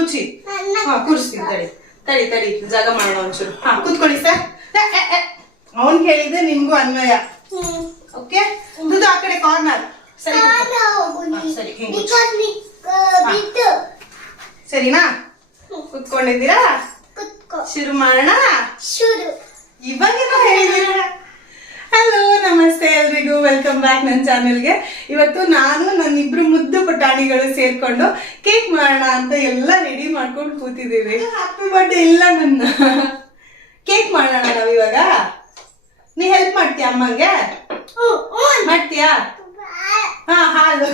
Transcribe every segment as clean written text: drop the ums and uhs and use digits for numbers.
ಕುಚಿ ಕೂರಿಸ್ತೀನಿ ತಡಿ ತಡಿ ತಡಿ ಜಾಗ ಮಾಡೋಣ ಒಂಚೂರು. ಕೂತ್ಕೊಳ್ಳಿ ಸರ್. ಅವನ್ ಹೇಳಿದ್ರೆ ನಿಮ್ಗೂ ಅನ್ವಯ. ಓಕೆ ದುಡ್ಡು ಆ ಕಡೆ ಕಾರ್ನರ್. ಸರಿ ಸರಿ ಸರಿನಾ? ಕುತ್ಕೊಂಡಿದ್ದೀರಾ? ಶುರು ಮಾಡೋಣ. ಇವಾಗಿನ ಹೇಳಿದ್ದೀರಾ? ಹಲೋ ನಮಸ್ತೆ ಎಲ್ರಿಗೂ, ವೆಲ್ಕಮ್ ಬ್ಯಾಕ್ ನನ್ನ ಚಾನೆಲ್ಗೆ. ಇವತ್ತು ನಾನು ನನ್ನಿಬ್ರು ಮುದ್ದು ಪುಟಾಣಿಗಳು ಸೇರ್ಕೊಂಡು ಕೇಕ್ ಮಾಡೋಣ ಅಂತ ಎಲ್ಲ ರೆಡಿ ಮಾಡ್ಕೊಂಡು ಕೂತಿದ್ದೀವಿ. ಹ್ಯಾಪಿ ಬರ್ಡೇ ಇಲ್ಲ ನನ್ನ. ಕೇಕ್ ಮಾಡೋಣ ನಾವ್ ಇವಾಗ. ನೀ ಹೆಲ್ಪ್ ಮಾಡ್ತೀಯ ಅಮ್ಮಂಗೆ? ಮಾಡ್ತೀಯಾ? ಹಾಲು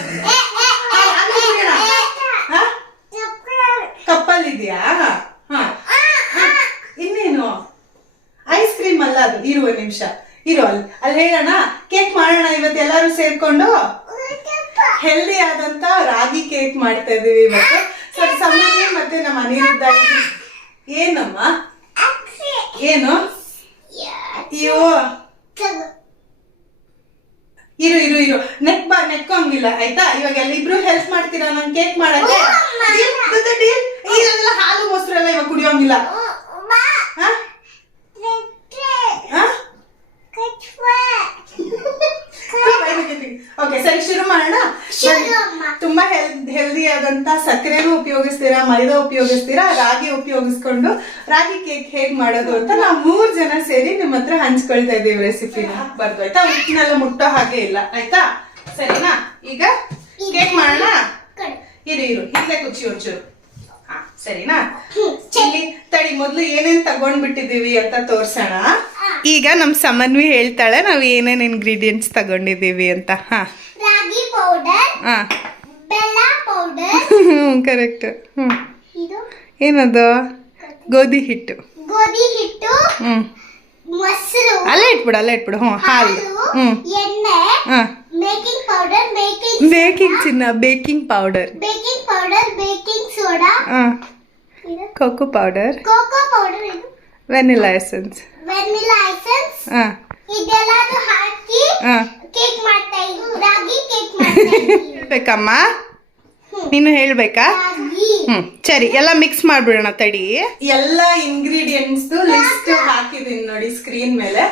ಕಪ್ಪಲ್ಲಿದ್ಯಾ? ಇನ್ನೇನು ಐಸ್ ಕ್ರೀಮ್ ಅಲ್ಲ ಅದು. ಇರುವ ನಿಮಿಷ ಇರೋ ಅಲ್ಲಿ ಹೇಳೋಣ. ಕೇಕ್ ಮಾಡೋಣ ಇವತ್ತು ಎಲ್ಲಾರು ಸೇರ್ಕೊಂಡು. ಹೆಲ್ದಿ ಆದಂತ ರಾಗಿ ಕೇಕ್ ಮಾಡ್ತಾ ಇದೀವಿ ಇವತ್ತು. ಸ್ವಲ್ಪ ಸಮಯ ಮತ್ತೆ ನಮ್ಮ ಅನಿರುದ್ಧ. ಏನಮ್ಮ ಏನು? ಅಯ್ಯೋ ಇರು ಇರು ಇರು, ನೆಕ್ಕೋಂಗಿಲ್ಲ ಆಯ್ತಾ? ಇವಾಗ ಎಲ್ಲಿಬ್ರು ಹೆಲ್ಪ್ ಮಾಡ್ತೀರಾ ನನ್ ಕೇಕ್ ಮಾಡಕ್ಕೆ? ಇದೆಲ್ಲ ಹಾಲು ಮೊಸರು ಎಲ್ಲ ಇವಾಗ ಕುಡಿಯೋಂಗಿಲ್ಲ. ಓಕೆ ಸರಿ ಶುರು ಮಾಡೋಣ. ತುಂಬಾ ಹೆಲ್ದಿ ಆದಂತ ಸಕ್ಕರೆನೂ ಉಪಯೋಗಿಸ್ತೀರಾ, ಮೈದಾ ಉಪಯೋಗಿಸ್ತೀರಾ, ರಾಗಿ ಉಪಯೋಗಿಸ್ಕೊಂಡು ರಾಗಿ ಕೇಕ್ ಹೇಗ್ ಮಾಡೋದು ಅಂತ ನಾವು 3 ಜನ ಸೇರಿ ನಿಮ್ಮ ಹತ್ರ ಹಂಚ್ಕೊಳ್ತಾ ಇದೀವಿ ರೆಸಿಪಿನ. ಬರ್ದು ಆಯ್ತಾ? ಉಪ್ಪಿನೆಲ್ಲ ಮುಟ್ಟೋ ಹಾಗೆ ಇಲ್ಲ ಆಯ್ತಾ? ಸರಿನಾ? ಈಗ ಕೇಕ್ ಮಾಡೋಣ. ಇರು ಇರು ಇಲ್ಲೇ ಕುಚ್ಚಿ ಒಂಚೂರು. ಸರಿನಾ? ಚಿಲ್ಲಿ ತಡಿ, ಮೊದ್ಲು ಏನೇನ್ ತಗೊಂಡ್ಬಿಟ್ಟಿದೀವಿ ಅಂತ ತೋರ್ಸೋಣ. ಈಗ ನಮ್ ಸಮನ್ವಿ ಹೇಳ್ತಾಳೆ ನಾವ್ ಏನೇನ್ ಇಂಗ್ರೀಡಿಯೆಂಟ್ಸ್ ತಗೊಂಡಿದೀವಿ ಅಂತ. ರಾಗಿ ಪೌಡರ್, ಬೆಲ್ಲ ಪೌಡರ್. ಕರೆಕ್ಟ್. ಏನದು? ಗೋಧಿ ಹಿಟ್ಟು. ಮೊಸರು. ಅಲ್ಲೇ ಇಟ್ಬಿಡು. ಹಾಲು, ಎಣ್ಣೆ, ಬೇಕಿಂಗ್ ಪೌಡರ್, ಬೇಕಿಂಗ್ ಚಿನ್ನ, baking powder, baking soda, cocoa powder, vanilla essence. ಇದೆಲ್ಲದು ಹಾಕಿ ಕೇಕ್ ಮಾಡ್ತಾ ಇದ್ದೀವಿ. ರಾಗಿ ಕೇಕ್ ಮಾಡ್ತಾ ಇದ್ದೀವಿ. ಹೇಳ್ಬೇಕಮ್ಮ? ನೀನು ಹೇಳ್ಬೇಕಾ? ಸರಿ, ಎಲ್ಲ ಮಿಕ್ಸ್ ಮಾಡ್ಬಿಡೋಣ ತಡಿ. ಎಲ್ಲ ಇಂಗ್ರೀಡಿಯೆಂಟ್ಸ್ ಲಿಸ್ಟ್ ಹಾಕಿದೀನಿ ನೋಡಿ ಸ್ಕ್ರೀನ್ ಮೇಲೆ,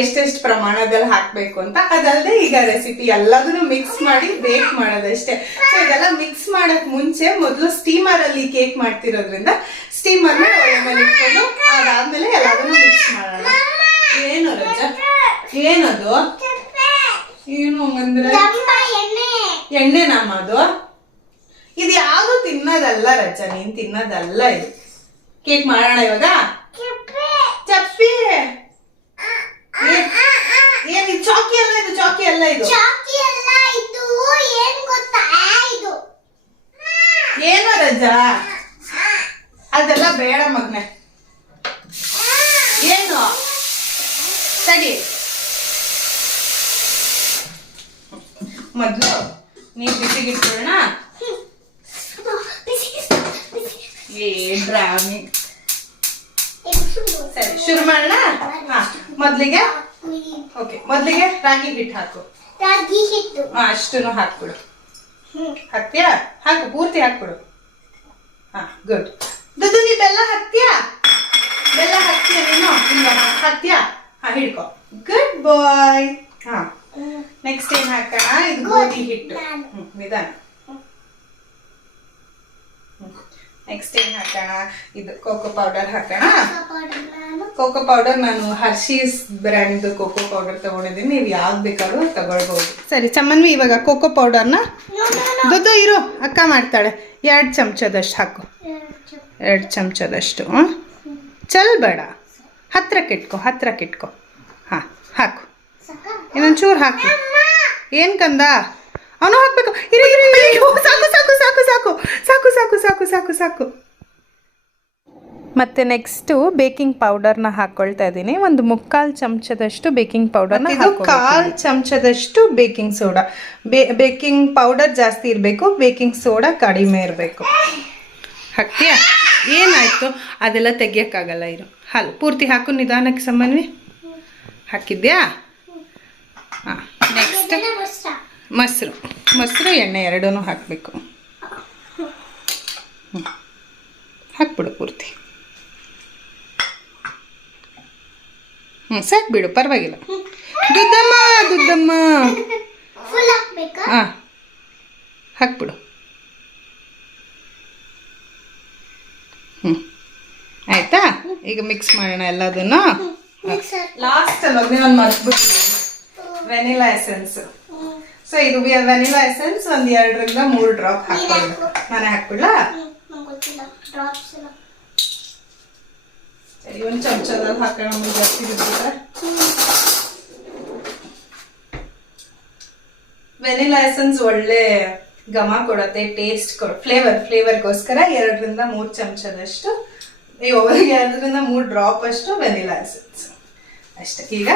ಎಷ್ಟೆಷ್ಟು ಪ್ರಮಾಣದಲ್ಲಿ ಹಾಕ್ಬೇಕು ಅಂತ. ಅದಲ್ಲದೆ ಈಗ ರೆಸಿಪಿ ಎಲ್ಲದನ್ನು ಮಿಕ್ಸ್ ಮಾಡಿ ಬೇಕ್ ಮಾಡೋದಷ್ಟೇ. ಸೊ ಇದೆಲ್ಲ ಮಿಕ್ಸ್ ಮಾಡಕ್ ಮುಂಚೆ ಮೊದಲು ಸ್ಟೀಮರ್ ಅಲ್ಲಿ ಕೇಕ್ ಮಾಡ್ತಿರೋದ್ರಿಂದ ಸ್ಟೀಮರ್ ಒಲೆ ಮೇಲೆ ಇಟ್ಕೊಂಡು ಅದಾದ್ಮೇಲೆ ಎಲ್ಲದನ್ನು ಮಿಕ್ಸ್ ಮಾಡೋಣ. ಏನು ರಜ? ಏನದು? ಏನು ಅಂದ್ರೆ ಎಣ್ಣೆ ನಮ್ಮ ಅದು. ಇದು ಯಾವುದು ತಿನ್ನೋದಲ್ಲ ರಜ, ನೀನ್ ತಿನ್ನೋದಲ್ಲ ಇದು. ಕೇಕ್ ಮಾಡೋಣ ಇವಾಗ. ಚಪ್ಪಿ ಏನ್ ಇದು? ಚಾಕಿ ಅಲ್ಲ ಇದು, ಚಾಕಿ ಅಲ್ಲ ಇದು. ಏನ್ ಗೊತ್ತಾ ಇದು? ಏನೋ ರಜ, ಅದೆಲ್ಲ ಬೇಡ ಮಗ್ನೆ. ಏನು ಸರಿ, ಮೊದ್ಲು ನೀರ್ ಬಿಸಿಗಿಟ್ಬಿಡೋಣ. ಡ್ರಾಮಿ. ಸರಿ ಶುರು ಮಾಡೋಣ. ಮೊದ್ಲಿಗೆ ರಾಗಿ ಹಿಟ್ಟು ಹಾಕು. ಅಷ್ಟನ್ನು ಹಾಕ್ಬಿಡು. ಹಾಕ್ತೀಯಾ? ಹಾಕು, ಪೂರ್ತಿ ಹಾಕ್ಬಿಡು. ಗುಡ್. ದುಡ್ಡು ನೀ ಬೆಲ್ಲ ಹಾಕ್ತೀಯಾ? ನೀನು ಹಾಕ್ತೀಯಾ? ಹಿಡ್ಕೊ. ಗುಡ್ ಬಾಯ್. ನೆಕ್ಸ್ಟ್ ಏನ್ ಹಾಕೋಣ? ಇದು ಗೋಧಿ ಹಿಟ್ಟು. ನಿಧಾನ. ನೆಕ್ಸ್ಟ್ ಏನ್ ಹಾಕೋಣ? ಇದು ಕೋಕೋ ಪೌಡರ್ ಹಾಕೋಣ. ಕೋಕೋ ಪೌಡರ್ ನಾನು ಹರ್ಷೀಸ್ ಬ್ರ್ಯಾಂಡ್ ಕೋಕೋ ಪೌಡರ್ ತಗೊಂಡಿದ್ದೀನಿ. ನೀವು ಯಾವ್ದು ಬೇಕಾದ್ರೂ ತಗೊಳ್ಬಹುದು. ಸರಿ ಚಮ್ಮನ್ವಿ, ಇವಾಗ ಕೋಕೋ ಪೌಡರ್ನ ದೊಡ್ಡ ಇರು, ಅಕ್ಕ ಮಾಡ್ತಾಳೆ. 2 ಚಮಚದಷ್ಟು ಹಾಕು. 2 ಚಮಚದಷ್ಟು. ಚಲ್ ಬೇಡ, ಹತ್ರಕ್ಕೆ ಇಟ್ಕೊ. ಹಾಕು. ಇನ್ನೊಂಚೂರು ಹಾಕು. ಏನ್ ಕಂದ? ಅವನು ಹಾಕ್ಬೇಕು. ಸಾಕು. ಮತ್ತೆ ನೆಕ್ಸ್ಟು ಬೇಕಿಂಗ್ ಪೌಡರ್ನ ಹಾಕೊಳ್ತಾ ಇದ್ದೀನಿ. ಒಂದು 3/4 ಚಮಚದಷ್ಟು ಬೇಕಿಂಗ್ ಪೌಡರ್ನ. 1/4 ಚಮಚದಷ್ಟು ಬೇಕಿಂಗ್ ಸೋಡಾ. ಬೇಕಿಂಗ್ ಪೌಡರ್ ಜಾಸ್ತಿ ಇರಬೇಕು, ಬೇಕಿಂಗ್ ಸೋಡಾ ಕಡಿಮೆ ಇರಬೇಕು. ಹಾಕ್ತೀಯಾ? ಏನಾಯ್ತು? ಅದೆಲ್ಲ ತೆಗಿಯೋಕ್ಕಾಗಲ್ಲ. ಇರು, ಹಾಲು ಪೂರ್ತಿ ಹಾಕು ನಿಧಾನಕ್ಕೆ. ಸಮನ್ವಿ ಹಾಕಿದ್ಯಾ? ನೆಕ್ಸ್ಟ್ ಮೊಸರು, ಎಣ್ಣೆ ಎರಡೂ ಹಾಕಬೇಕು. ಹಾಕ್ಬಿಡು ಪೂರ್ತಿ. ಸಾಕು ಬಿಡು, ಪರವಾಗಿಲ್ಲ. ದುದ್ದಮ್ಮ ದುದ್ದಮ್ಮ. ಫುಲ್ ಹಾಕ್ಬೇಕಾ? ಹಾಂ, ಹಾಕ್ಬಿಡು. ಆಯ್ತಾ? ಈಗ ಮಿಕ್ಸ್ ಮಾಡೋಣ ಎಲ್ಲದನ್ನು. ಲಾಸ್ಟಲ್ಲಿ ಒಂದು ಮರ್ತ್ಬಿಟ್ಟು ವೆನಿಲಾ ಎಸೆನ್ಸ್. ಸೊ ಇದು ವೆನಿಲಾ ಎಸೆನ್ಸ್ ಒಂದು 2ರಿಂದ 3 ಡ್ರಾಪ್ ಹಾಕ್ಕೊಳ್ಳಿ. ನಾನೇ ಹಾಕ್ಬಿಡ್ಲಾ? ಸರಿ, ಒಂದು ಚಮಚದಲ್ಲಿ ಹಾಕೋಣ. ಜಾಸ್ತಿ ಬಿಟ್ಬಿಟ್ರೆ ವೆನಿಲಾ ಎಸೆನ್ಸ್ ಒಳ್ಳೆ ಘಮ ಕೊಡುತ್ತೆ, ಟೇಸ್ಟ್ ಫ್ಲೇವರ್ಗೋಸ್ಕರ 2ರಿಂದ 3 ಚಮಚದಷ್ಟು, 2ರಿಂದ 3 ಡ್ರಾಪ್ ಅಷ್ಟು ವೆನಿಲಾ ಎಸೆನ್ಸ್ ಅಷ್ಟೇ. ಈಗ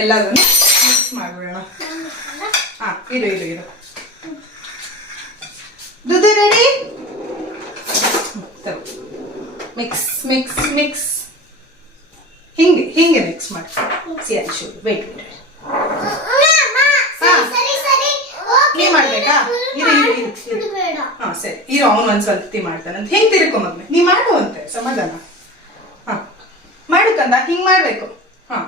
ಎಲ್ಲದನ್ನು ಮಿಕ್ಸ್ ಮಾಡ್ಬಿಡೋಣ. ಹಾಂ, ಇರು. ದುಡ್ಡು ರೆಡಿ. ಮಿಕ್ಸ್ ಹಿಂಗೆ ಮಿಕ್ಸ್ ಮಾಡಿ. ವೇಟ್ ನೀ ಮಾಡ್ಬೇಕಾ? ಇರು. ಹಾಂ ಸರಿ, ಇರು. ಅವನು ಒಂದು ಸ್ವಲ್ಪ ಮಾಡ್ತಾನೆ ಅಂತ. ಹೆಂಗೆ ತಿರ್ಕೊಂಬದ್ನೆ ನೀ ಮಾಡುವಂತೆ ಸಮಾಧಾನ. ಹಾಂ ಮಾಡುತ್ತಂದ, ಹಿಂಗೆ ಮಾಡಬೇಕು. ಹಾಂ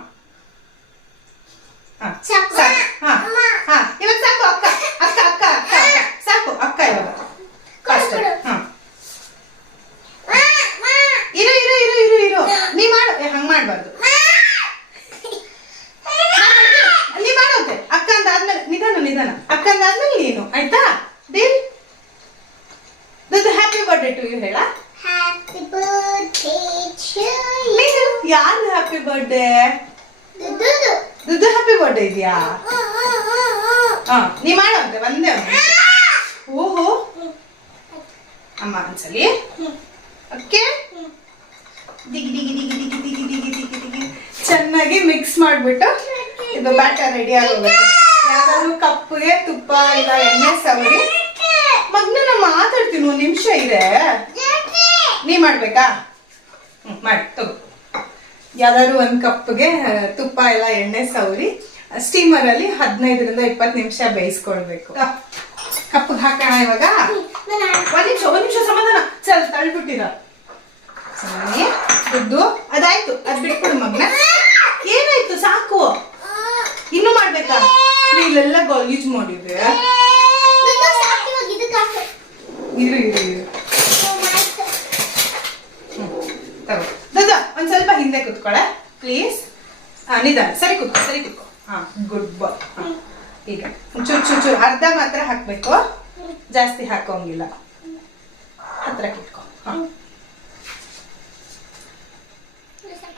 ಇವಾಗ ಸಾಕು. ಅಕ್ಕ ಸಾಕು. ಅಕ್ಕ ಇವಾಗ ಫಾಸ್ಟ್. ಹಾಂ ಇರು. ನೀ ಮಾಡು. ಹಂಗೆ ಮಾಡಬಾರ್ದು. ನೀ ಮಾಡೋಕೆ ಅಕ್ಕ ಅಂದಾದ್ಮೇಲೆ ನಿಧಾನ. ಅಕ್ಕ ಅಂದಾದ್ಮೇಲೆ ನೀನು, ಆಯ್ತಾ? Dev happy birthday to you ಹೇಳ. Happy birthday to you. ಯಾರು ಹ್ಯಾಪಿ ಬರ್ಡೇ? ದುಡ್ಡು ಹ್ಯಾಪಿ ಬರ್ಡೇ ಇದೆಯಾ? ನೀ ಮಾಡೋಂತೆ ಒಂದೇ ಒಂದು. ಓಹೋ ಅಮ್ಮ ಒಂದ್ಸಲಿ. ಓಕೆ, ದಿಗಿ ಚೆನ್ನಾಗಿ ಮಿಕ್ಸ್ ಮಾಡಿಬಿಟ್ಟು ಇದು ಬ್ಯಾಟರ್ ರೆಡಿ ಆಗೋಗುತ್ತೆ. ಯಾವ್ದಾದ್ರು ಕಪ್ಪಿಗೆ ತುಪ್ಪ ಇಲ್ಲ ಎಣ್ಣೆ ಸವರಿ. ಮಗ್ನ ನಾ ಮಾತಾಡ್ತೀನಿ, 1 ನಿಮಿಷ ಇದೆ. ನೀ ಮಾಡ್ಬೇಕಾ? ಮಾಡಿ ತಗೋ. ಯಾವ್ದಾದ್ರು 1 ಕಪ್ಗೆ ತುಪ್ಪ ಇಲ್ಲ ಎಣ್ಣೆ ಸವರಿ ಸ್ಟೀಮರಲ್ಲಿ 15ರಿಂದ 20 ನಿಮಿಷ ಬೇಯಿಸ್ಕೊಳ್ಬೇಕು. ಕಪ್ಪಿಗೆ ಹಾಕೋಣ ಇವಾಗ. 1 ನಿಮಿಷ ಸಮಾಧಾನ. ತಳ್ಬಿಟ್ಟಿರ ಸರಿ. ದುಡ್ಡು ಅದಾಯ್ತು, ಅದ್ ಬಿಟ್ಬಿಡು ಮಗ್ನ. ಏನಾಯ್ತು? ಸಾಕು. ಇನ್ನು ಮಾಡ್ಬೇಕಾ? ಇಲ್ಲೆಲ್ಲ ಗಲೀಜ್ ಮಾಡಿದ್ರೆ. ಇರು ತಗೋ. ದುಡ್ಡು ಒಂದ್ ಸ್ವಲ್ಪ ಹಿಂದೆ ಕುತ್ಕೊಳ ಪ್ಲೀಸ್. ನಿಧಾನ. ಸರಿ ಕುತ್ಕೋ. ಗುಡ್ ಬಾಯ್. ಈಗ ಚೂರು ಅರ್ಧ ಮಾತ್ರ ಹಾಕ್ಬೇಕು, ಜಾಸ್ತಿ ಹಾಕೋಂಗಿಲ್ಲ. ಹತ್ರ ಕುತ್ಕೋ.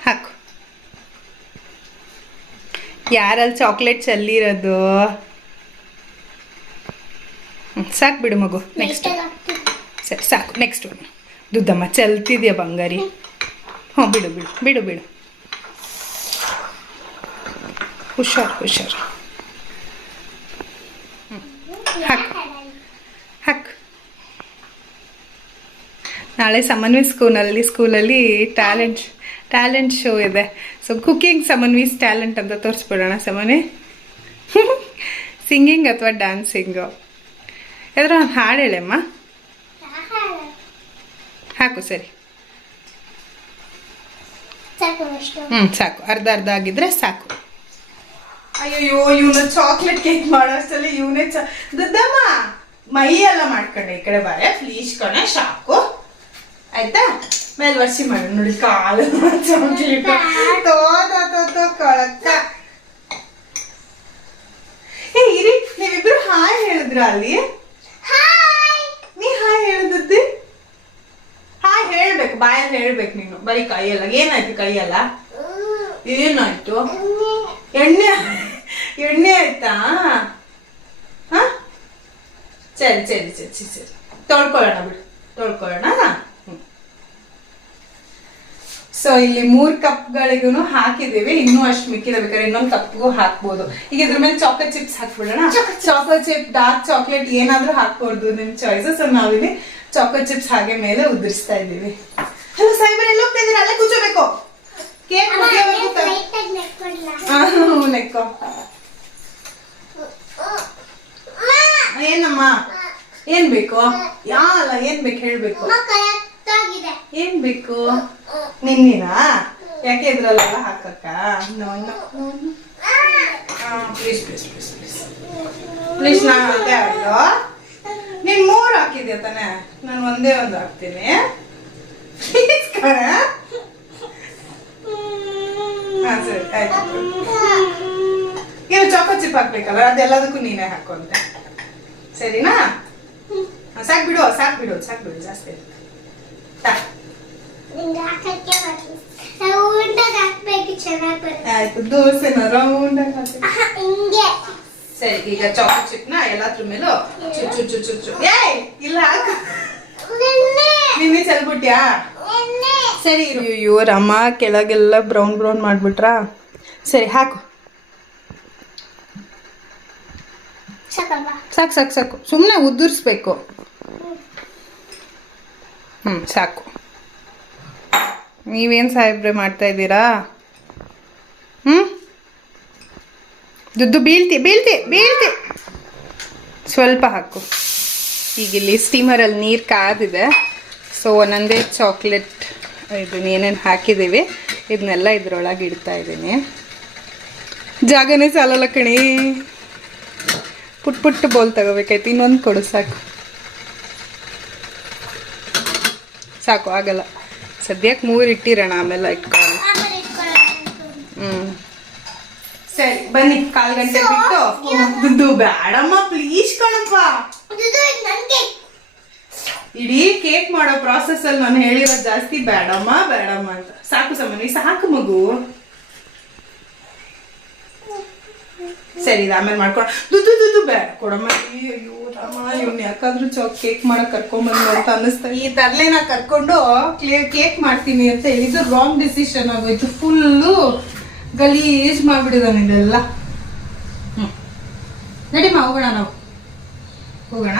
ಹಾಕು. ಯಾರಲ್ಲಿ ಚಾಕ್ಲೇಟ್ ಚೆಲ್ಲಿರೋದು? ಸಾಕು ಬಿಡು ಮಗು. ನೆಕ್ಸ್ಟ್ ಸರಿ ಸಾಕು. Next one. ದುದ್ದಮ್ಮ ಚೆಲ್ತಿದ್ಯಾ ಬಂಗಾರಿ? ಬಿಡು. ಹುಷಾರ್. ಹಾಕು. ನಾಳೆ ಸಮನ್ವಿ ಸ್ಕೂಲಲ್ಲಿ ಟ್ಯಾಲೆಂಟ್ ಶೋ ಇದೆ. ಸೊ ಕುಕಿಂಗ್ ಸಮನ್ವೀಸ್ ಟ್ಯಾಲೆಂಟ್ ಅಂತ ತೋರಿಸ್ಬಿಡೋಣ. ಸಮನ್ವಿ ಸಿಂಗಿಂಗ್ ಅಥವಾ ಡ್ಯಾನ್ಸಿಂಗು ಯಾವ್ದಾರು ಒಂದು ಹಾಡು ಹೇಳಮ್ಮ. ಹಾಕು. ಸರಿ. ಸಾಕು. ಅರ್ಧ ಆಗಿದ್ರೆ ಸಾಕು. ಅಯ್ಯೋ ಇವನು ಚಾಕ್ಲೇಟ್ ಕೇಕ್ ಮಾಡೋಷ್ಟಲ್ಲಿ ಇವನೇ ದುದ್ದಮ್ಮ ಮೈ ಎಲ್ಲ ಮಾಡ್ಕೊಂಡೆ. ಈ ಕಡೆ ಬಾರೆ ಪ್ಲೀಸ್ ಕಣೆ. ಸಾಕು ಆಯ್ತಾ? ಮೇಲ್ವರ್ಸಿ ಮಾಡಿ ನೋಡಿ. ಕಾಲು ಚಾಕ್ಲೇಟ್ ಕೊಳಕ್ಕ. ಇರಿ, ನೀವಿಬ್ರು ಹಾಯ್ ಹೇಳಿದ್ರ ಅಲ್ಲಿ? ನೀ ಹಾಯ್ ಹೇಳಿದ್ದಿ? ಹಾಯ್ ಹೇಳ್ಬೇಕು, ಬಾಯಲ್ಲಿ ಹೇಳ್ಬೇಕು ನೀನು, ಬರೀ ಕೈಯಲ್ಲ. ಏನಾಯ್ತು ಕೈಯಲ್ಲ? ಏನಾಯ್ತು? ಎಣ್ಣೆ ಆಯ್ತಾ? ಸರಿ ತೊಳ್ಕೊಳ್ಳೋಣ ಬಿಡು, ತೊಳ್ಕೊಳ್ಳೋಣ. ಸೊ ಇಲ್ಲಿ 3 ಕಪ್ಗಳಿಗೂ ಹಾಕಿದೀವಿ. ಇನ್ನೂ ಅಷ್ಟು ಮಿಕ್ಕಿದೆ, ಬೇಕಾದ್ರೆ ಇನ್ನೊಂದು ಕಪ್ಗೂ ಹಾಕ್ಬೋದು. ಈಗ ಇದ್ರ ಮೇಲೆ ಚಾಕ್ಲೇಟ್ ಚಿಪ್ಸ್ ಹಾಕ್ಬಿಡೋಣ. ಚಾಕ್ಲೇಟ್ ಚಿಪ್, ಡಾರ್ಕ್ ಚಾಕ್ಲೇಟ್ ಏನಾದ್ರೂ ಹಾಕ್ಬೋದು, ನಿಮ್ ಚಾಯ್ಸ್. ಸೊ ನಾವಿಲ್ಲಿ ಚಾಕ್ಲೇಟ್ ಚಿಪ್ಸ್ ಹಾಗೆ ಮೇಲೆ ಉದುರಿಸ್ತಾ ಇದೀವಿ. ಹಲೋ ಸಾಯಿಬರ್, ಎಲ್ಲ ಹೋಗ್ತಾ ಇದೀರ? ಅಲ್ಲೇ ಕೂರ್ಚೋಬೇಕು. ಕೇಕ್ ನೆಕ್ಕೋ. ಏನಮ್ಮ ಏನ್ ಬೇಕು? ಏನ್ ಬೇಕು ಹೇಳ್ಬೇಕು. ಏನ್ ಬೇಕು ನಿನ್ನಿನಾ? ಯಾಕೆ ಇದ್ರಲ್ಲೆಲ್ಲ ಹಾಕಕ್ಕ? Please please please please please, ನಾನು ಅದೇ ಆಯ್ತು. ನೀನ್ 3 ಹಾಕಿದ್ಯಾ ತಾನೆ, ನಾನು ಒಂದೇ ಒಂದು ಹಾಕ್ತೀನಿ. ಪ್ಲೀಸ್ ಕಣ. ಹಾ ಸರಿ ಆಯ್ತು. ಏನು ಚಾಕೋ ಚಿಪ್ ಹಾಕ್ಬೇಕಲ್ಲ, ಅದೆಲ್ಲದಕ್ಕೂ ನೀನೇ ಹಾಕುವಂತೆ, ಸರಿನಾ? ಸಾಕ್ ಬಿಡು ಸಾಕ್ ಬಿಡು ಸಾಕ್ ಬಿಡು, ಜಾಸ್ತಿ ಆಯ್ತು. ದೋಸೆನ ರೌಂಡ್ ಹಿಂಗೆ. ಸರಿ, ಈಗ ಚಾಕೋ ಚಿಪ್ ನ ಎಲ್ಲಾದ್ರ ಮೇಲೂ ಚುಚ್ಚು ಚುಚ್ಚು ಚುಚ್ಚು. ಏಯ್ ಇಲ್ಲ, ನಿನ್ನೆ ಚೆಲ್ಬಿಟ್ಯಾ? ಸರಿ ಇರು. ರಮ್ಮ ಕೆಳಗೆಲ್ಲ ಬ್ರೌನ್ ಬ್ರೌನ್ ಮಾಡ್ಬಿಟ್ರಾ? ಸರಿ ಹಾಕು. ಸಾಕು ಸಾಕು ಸಾಕು, ಸುಮ್ಮನೆ ಉದುರಿಸ್ಬೇಕು. ಸಾಕು. ನೀವೇನು ಸಾಹೇಬ್ರೆ ಮಾಡ್ತಾ ಇದ್ದೀರಾ? ದುಡ್ಡು ಬೀಳ್ತಿ ಬೀಳ್ತಿ ಬೀಳ್ತಿ. ಸ್ವಲ್ಪ ಹಾಕು. ಈಗ ಇಲ್ಲಿ ಸ್ಟೀಮರಲ್ಲಿ ನೀರು ಕಾದಿದೆ. ಸೊ ಒಂದೊಂದೇ ಚಾಕ್ಲೇಟ್ ಇದನ್ನ ಏನೇನು ಹಾಕಿದ್ದೀವಿ ಇದನ್ನೆಲ್ಲ ಇದ್ರೊಳಗೆ ಇಡ್ತಾ ಇದ್ದೀನಿ. ಜಾಗನೇ ಸಾಲಲ್ಲ ಕಣಿ. ಪುಟ್ ಪುಟ್ಟು ಬೋಲ್ ತಗೋಬೇಕಾಯ್ತು. ಇನ್ನೊಂದು ಕೊಡು. ಸಾಕು ಸಾಕು, ಆಗಲ್ಲ. ಸದ್ಯಕ್ಕೆ 3 ಇಟ್ಟಿರೋಣ, ಆಮೇಲೆ ಇಟ್ಕೊಳ್ಳೋಣ. ಸರಿ ಬನ್ನಿ, 1/4 ಗಂಟೆ ಬಿಟ್ಟು. ದುಡ್ಡು ಬೇಡಮ್ಮ ಪ್ಲೀಸ್ ಕಣಪ್ಪ. ಇಡೀ ಕೇಕ್ ಮಾಡೋ ಪ್ರಾಸೆಸ್ ಅಲ್ಲಿ ನಾನು ಹೇಳಿರೋದು ಜಾಸ್ತಿ ಬೇಡಮ್ಮ ಬೇಡಮ್ಮ ಅಂತ. ಸಾಕು ಸಮನಿ, ಸಾಕು ಮಗು. ಸರಿ, ಇದು ಆಮೇಲೆ ಮಾಡ್ಕೊಂಡು ದುಡ್ಡು ಬೇಡ ಕೊಡಮ್ಮ. ಅಯ್ಯೋ ರಾಮ, ಇವ್ನ ಯಾಕಾದ್ರೂ ಕೇಕ್ ಮಾಡಕ್ ಕರ್ಕೊಂಬಂದು ಅಂತ ಅನ್ನಿಸ್ತಾ. ಈ ತರ್ಲೆನ ಕರ್ಕೊಂಡು ಕೇಕ್ ಮಾಡ್ತೀನಿ ಅಂತ ಹೇಳಿದ್ದು ರಾಂಗ್ ಡಿಸಿಷನ್ ಆಗೋಯ್ತು. ಫುಲ್ಲು ಗಲೀಜ್ ಮಾಡ್ಬಿಡಿದಾನೆ ಇದೆಲ್ಲ. ನಡಿಮ್ಮ ಹೋಗೋಣ, ನಾವು ಹೋಗೋಣ.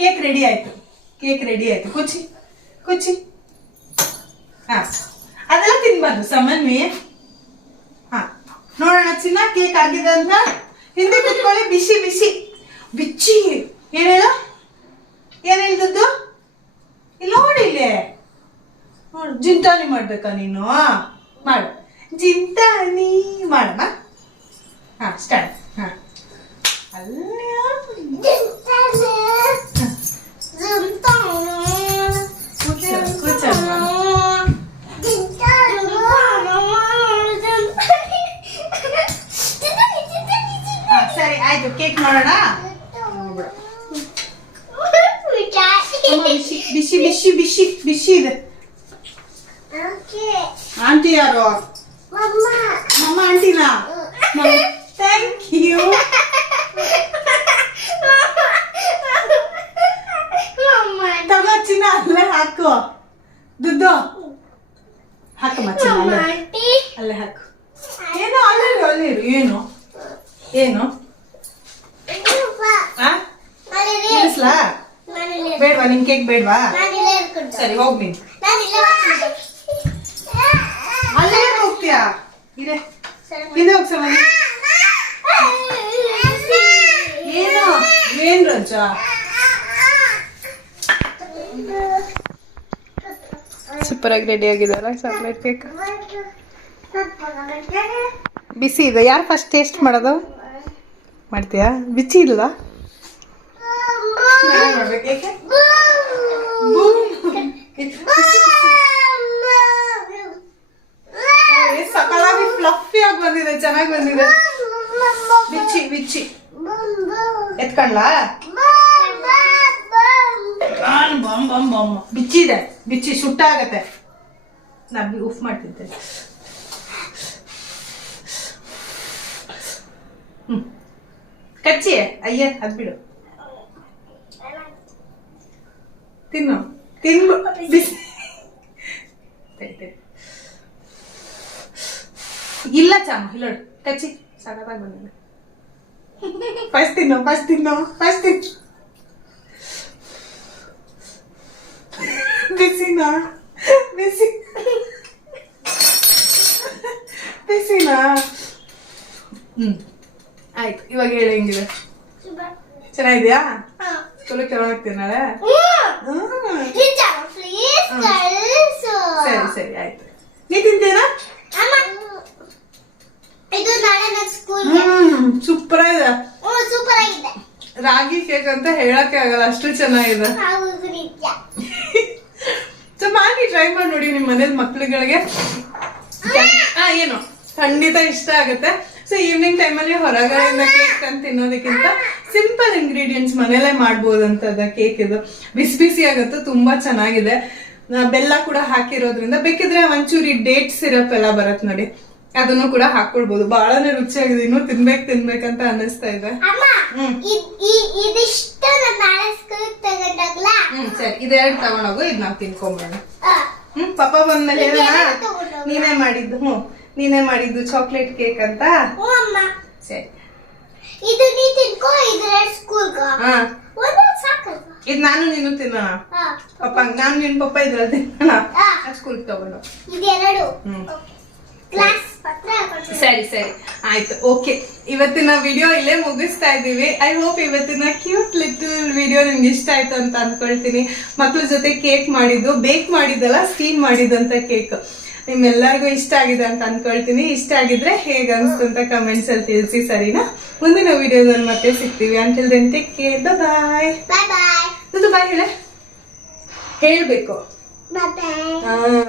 ಕೇಕ್ ರೆಡಿ ಆಯ್ತು. ಕೇಕ್ ರೆಡಿ ಆಯ್ತು. ಕುಚ್ಚಿ ಕುಚ್ಚಿ. ಹಾ, ಅದೆಲ್ಲ ತಿನ್ಬಾರ್ದು ಸಾಮಾನ್ಯ. ಹಾ, ನೋಡೋಣ ಚಿನ್ನ, ಕೇಕ್ ಆಗಿದೆ ಅಂತ. ಹಿಂದೆ ಕುತ್ಕೊಳ್ಳಿ. ಬಿಸಿ ಬಿಸಿ ಬಿಚ್ಚಿ. ಏನ್ ಹೇಳ, ಏನ್ ಹೇಳ್ದದ್ದು? ಇಲ್ಲಿ ನೋಡಿ, ಇಲ್ಲೇ ನೋಡು. ಜಿಂತಾನಿ ಮಾಡ್ಬೇಕಾ ನೀನು? ಮಾಡು ಜಿಂತಾನಿ ಮಾಡಮ್ಮ. ಹಾ, ಸ್ಟಾರ್ಟ್. ಹಾ, ಅಲ್ಲ ಸರಿ ಆಯ್ತು. ಕೇಕ್ ನೋಡೋಣ. ಬಿಸಿ ಬಿಸಿ ಬಿಸಿ ಬಿಸಿ ಇದೆ. ಆಂಟಿ ಯಾರು? ಮಮ್ಮ ಆಂಟಿನಾ? Thank you. ತಗೋ ಚಿನ್ನ, ಅಲ್ಲೇ ಹಾಕು. ದುಡ್ಡು ಹಾಕಮ್ಮ ಚಿನ್ನ, ಅಲ್ಲೇ ಹಾಕು. ಏನು ಅಲ್ಲಿರು ಏನು ಏನು ಇಳಿಸ್ಲಾ? ಬೇಡ್ವಾ ನಿನ್ ಕೇಕ್ ಬೇಡ್ವಾ? ಸರಿ ಹೋಗ್ ನೀನು. ಅಲ್ಲೇ ಹೋಗ್ತೀಯಾ? ಇದೆ ಹಿಂದೆ ಹೋಗ್ ಸಮಯ. ಏನು ಏನ್ ರಜ? ಸೂಪರ್ ಆಗಿ ರೆಡಿ ಆಗಿದೆಲ್ಲ ಚಾಕ್ಲೇಟ್ ಕೇಕ್. ಬಿಸಿ ಇದೆ. ಯಾರು ಫಸ್ಟ್ ಟೇಸ್ಟ್ ಮಾಡೋದು? ಮಾಡ್ತೀಯಾ? ಬಿಸಿ ಇಲ್ಲ? ಸಕಲಾಗಿ ಫ್ಲಫಿ ಆಗಿ ಬಂದಿದೆ, ಚೆನ್ನಾಗಿ ಬಂದಿದೆ. ಬಿಚ್ಚಿ ಬಿಚ್ಚಿ ಎತ್ಕೊಂಡ್ಲಾ? ಬಮ್ ಬಮ್ ಬಮ್. ಬಿಚ್ಚಿದೆ, ಬಿಚ್ಚಿ ಸುಟ್ಟಾಗತ್ತೆ. ನಾ ಉಫ್ ಮಾಡ್ತಿದ್ದೆ. ಕಚ್ಚಿ ಅಯ್ಯ, ಅದ್ ಬಿಡು. ತಿನ್ನು ತಿನ್ನು. ಬಿಸಿ ಇಲ್ಲ ಚಾಮ, ಇಲ್ಲ ಕಚ್ಚಿ. ಸಖತ್ತಾಗಿ ಬಂದಿದೆ. ಫಸ್ಟ್ ತಿನ್ನು ಫಸ್ಟ್ ತಿನ್ನು ಫಸ್ಟ್ ತಿನ್ನು. ಬಿಸಿನಾ ಬಿಸಿ ಬಿಸಿನಾ ಆಯ್ತು ಇವಾಗ ಹೇಳಿ ಹೆಂಗಿದೆ ಚೆನ್ನಾಗಿದ್ಯಾ ಸ್ಕೂಲಿಗೆ ತಗೊಂಡ್ ಹೋಗ್ತೀನಿ ನಾಳೆ ಸರಿ ಸರಿ ಆಯ್ತು ನೀ ತಿಂತೇನಾ ಇದು ನಾಳೆ ನನ್ನ ಸ್ಕೂಲ್ ಸೂಪರ್ ಇದೆ ಸೂಪರ್ ಆಗಿದೆ ರಾಗಿ ಕೇಕ್ ಅಂತ ಹೇಳಕ್ಕೆ ಆಗಲ್ಲ ಅಷ್ಟು ಚೆನ್ನಾಗಿದೆ ಹೌದು ನಿಜ ಸೊ ಮಾಡಿ ಟ್ರೈ ಮಾಡಿ ನೋಡಿ ನಿಮ್ ಮನೇಲಿ ಮಕ್ಳುಗಳಿಗೆ ಏನು ಖಂಡಿತ ಇಷ್ಟ ಆಗುತ್ತೆ ಸೊ ಈವ್ನಿಂಗ್ ಟೈಮಲ್ಲಿ ಹೊರಗಡೆಯಿಂದ ಕೇಕ್ ತಂದು ತಿನ್ನೋದಕ್ಕಿಂತ ಸಿಂಪಲ್ ಇಂಗ್ರೀಡಿಯೆಂಟ್ಸ್ ಮನೇಲೆ ಮಾಡ್ಬೋದಂತದ ಕೇಕ್ ಇದು ಬಿಸಿ ಬಿಸಿ ಆಗುತ್ತೆ ತುಂಬಾ ಚೆನ್ನಾಗಿದೆ ಬೆಲ್ಲ ಕೂಡ ಹಾಕಿರೋದ್ರಿಂದ ಬೇಕಿದ್ರೆ ಒಂಚೂರಿ ಡೇಟ್ ಸಿರಪ್ ಎಲ್ಲ ಬರತ್ ನೋಡಿ ಅದನ್ನು ಕೂಡ ಹಾಕೊಳ್ಬಹುದು ಬಹಳನೇ ರುಚಿಯಾಗಿದೆ ಇನ್ನು ತಿನ್ಬೇಕಂತ ಅನ್ನಿಸ್ತಾ ಇದೆ ಇದಿಷ್ಟು ನಾನು ನಾಳೆ ಸ್ಕೂಲ್ ತಗೊಂಡಾಗ್ಲಾ ಸರಿ ಇದೆರಡು ತಗೊಂಡೋಗು ಇದ್ ನಾವ್ ತಿನ್ಕೊಂಬೋಣ ಪಾಪ ಬಂದ್ಮೇಲೆ ನೀನೇ ಮಾಡಿದ್ದು ನೀನೇ ಮಾಡಿದ್ದು ಚಾಕ್ಲೇಟ್ ಕೇಕ್ ಅಂತ ಅಮ್ಮ ಸರಿ ಇದು ನೀ ತಿನ್ಕೋ ಇದೆರಡು ಸ್ಕೂಲ್ ಒಂದು ಸಾಕಲ್ವಾ ಇದ್ ನಾನು ನೀನು ತಿನ್ನೋಣ ಪಾಪ ನಾನು ನಿನ್ ಪಪ್ಪ ಇದ್ರಲ್ಲಿ ತಿನ್ನೋಣ ಸ್ಕೂಲ್ ತಗೊಂಡು ಇದೆರಡು ಕ್ಲಾಸ್ ಪತ್ರ ಸರಿ ಸರಿ ಆಯ್ತು ಓಕೆ ಇವತ್ತಿನ ವಿಡಿಯೋ ಇಲ್ಲೇ ಮುಗಿಸ್ತಾ ಇದೀವಿ ಐ ಹೋಪ್ ಇವತ್ತಿನ ಕ್ಯೂಟ್ ಲಿಟಲ್ ವಿಡಿಯೋ ನಿಮ್ಗೆ ಇಷ್ಟ ಆಯ್ತು ಅಂತ ಅನ್ಕೊಳ್ತೀನಿ ಮಕ್ಳ ಜೊತೆ ಕೇಕ್ ಮಾಡಿದ್ದು ಬೇಕ್ ಮಾಡಿದ್ದಲ್ಲ ಸ್ಟೀಮ್ ಮಾಡಿದಂತ ಕೇಕ್ ನಿಮ್ಮೆಲ್ಲರಿಗೂ ಇಷ್ಟ ಆಗಿದೆ ಅಂತ ಅನ್ಕೊಳ್ತೀನಿ ಇಷ್ಟ ಆಗಿದ್ರೆ ಹೇಗೆ ಅನ್ಸ್ತು ಅಂತ ಕಮೆಂಟ್ಸ್ ಅಲ್ಲಿ ತಿಳಿಸಿ ಸರಿನಾ ಮುಂದಿನ ವಿಡಿಯೋದಲ್ಲಿ ಮತ್ತೆ ಸಿಗ್ತೀವಿ until then take care bye bye bye bye ಹೇಳ್ಬೇಕು ಬಾಯ್ ಬಾಯ್